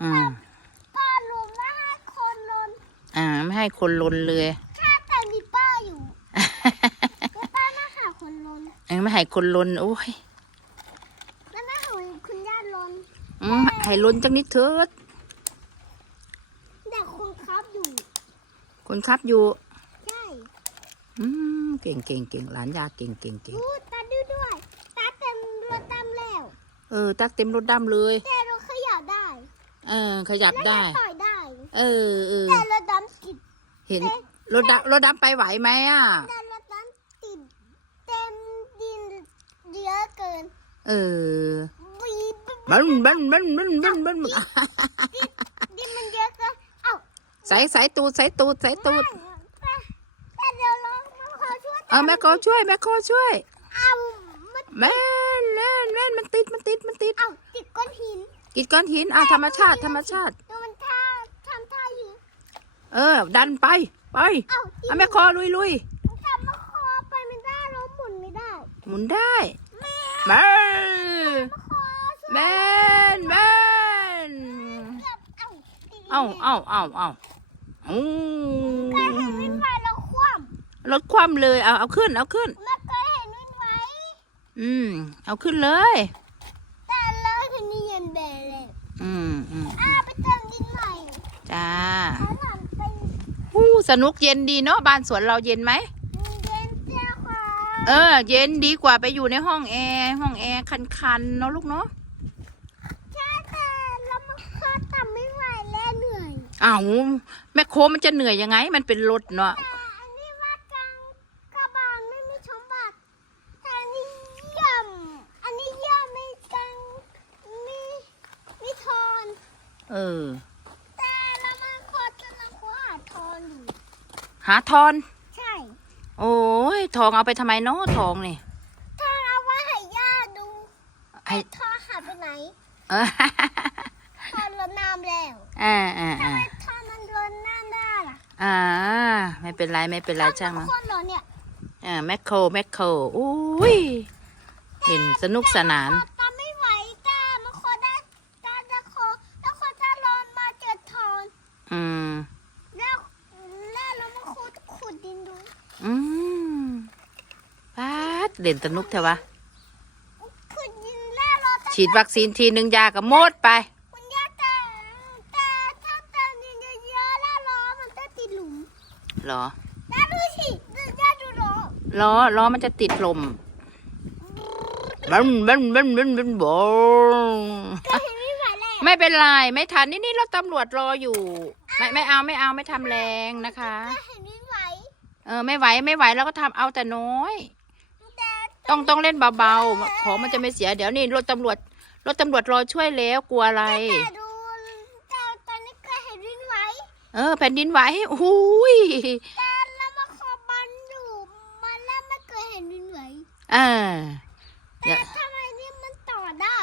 อืมป้าลุงไม่ให้คนลนอ่า ไม่ให้คนลนเลยถ้าแต่มีป้าอยู่แล้วป้าไม่หาคนลนเออไม่ให้คนลนโอ้ยแล้วไม่หาคุณย่าลนอืมให้ลนจังนิดเถิดแต่คนครับอยู่ คนครับอยู่ใช่อืมเก่งเก่งเก่งหลานยาเก่งเก่งเก่งดูตาดูด้วยตาเต็มรถตามแล้ว เออตักเต็มรถดำเลยแต่เราขยับได้ เออขยับและได้จะต่อยได้เออเออแต่รถดำติดเห็นรถดำรถดำไปไหวไหมอะแต่รถดำติดเต็มดินเยอะเกิน เออบีบบันบันบันบันบันบันดินมันเยอะเกินเอ้าใส่ใส่ตูดใส่ตูดใส่ตูดแต่แต่เดี๋ยวเราขอช่วยเออแม่ขอช่วยแม่ขอช่วยเอามันแม่นแม่นแม่นมันติดมันติดมันติดเอาติดก้อนหิน กินก้อนหินอะธรรมชาติ ธรรมชาติ ดูมันท่าทำท่าอยู่เออ ดันไป ไปเอ้าติดเอาแม่คอลุยลุยแต่มาคอไปไม่ได้เราหมุนไม่ได้หมุนได้แม่แม่นมาคอช่วยแม่นแม่นเกือบเอ้าติดเอ้าเอ้าเอ้าเอ้าอู้เคยเห็นวินไฟแล้วคว่รถคว่ำเลยเอาเอาขึ้น เอาขึ้นำไม่เคยเห็นวินไฟ อืม เอาขึ้นเลย แต่เลยคืนนี้เย็นแบเลย อืมอืม อ้าไปเติมดินใหม่ จ้า เขาหลังไป อู้ สนุกเย็นดีเนาะบ้านสวนเราเย็นไหม เย็นเจ้าค่ะเออ เย็นดีกว่าไปอยู่ในห้องแอร์ห้องแอร์คันๆเนาะลูกเนาะใช่แต่เรามาคอต่ำไม่ไหวแล้วเหนื่อยอ้าวแม่โคมันจะเหนื่อยยังไง มันเป็นรถเนาะแต่อันนี้ว่ากลางกระบาลไม่มีชมบัตรแต่อันนี้เยี่ยมอันนี้เยี่ยมไม่กลางมีมีทอน เออ แต่เรามาคอจะมาคอหาทอนอยู่ หาทอน ใช่โอ้ยทองเอาไปทำไมเนาะทองนี่ถ้าเอาไว้ให้ย่าดูให้ทอนหายไปไหนเออ ทอนรดน้ำแล้วอ่าอ่าทำอ่าไมทอนมันรดน้ำได้ล่ะอ่าไม่เป็นไรไม่เป็นไรช่างมัน คนเหรอเนี่ยอ่าแมคโครแมคโครอุ้ยเห็นสนุกสนานตาไม่ไหวตามาคอได้ตาจะคอแล้วคอจะรอนมาเจอทอน อืม แล้วแล้วเรามาขุดขุดดินดู อืมป้าด เด่นสนุกเถอะวะขุดดินแล้วเราจะฉีดวัคซีนทีหนึ่งยากับหมดไปคุณย่าแต่แต่ถ้าเติมดินเยอะๆแล้วล้อมันจะติดหลุมเหรอแล้วดูสิดูย่าดูล้อล้อล้อมันจะติดลมบันบันบันบันบันบก็เห็นไม่ไหวแล้วไม่เป็นไร ไม่ทันนี่นี่เราตำรวจรออยู่ ไม่ไม่เอาไม่เอาไม่ทำแรงนะคะก็เห็นไม่ไหวเออไม่ไหวไม่ไหวเราก็ทำเอาแต่น้อยแต่ต้องต้องเล่นเบาๆ ของมันจะไม่เสีย เดี๋ยวนี่รถตำรวจ รถตำรวจรอช่วยแล้วกลัวอะไร แต่ดูแต่ตอนนี้ก็เห็นไม่ไหวเออ แผ่นดินไหวโอ้โหุยแต่แล้วมาขอบันอยู่มันแล้วไม่เคยเห็นไม่ไหวเออเดี๋แต่ยวทำไมนี่มันต่อได้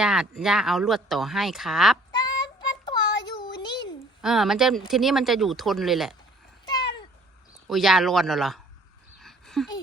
ญาติย่าเอาลวดต่อให้ครับแต่มันต่ออยู่นิ่นเออ มันจะทีนี้มันจะอยู่ทนเลยแหละแต่โอ้ยยาร้อนแล้วเหรอเอ้ย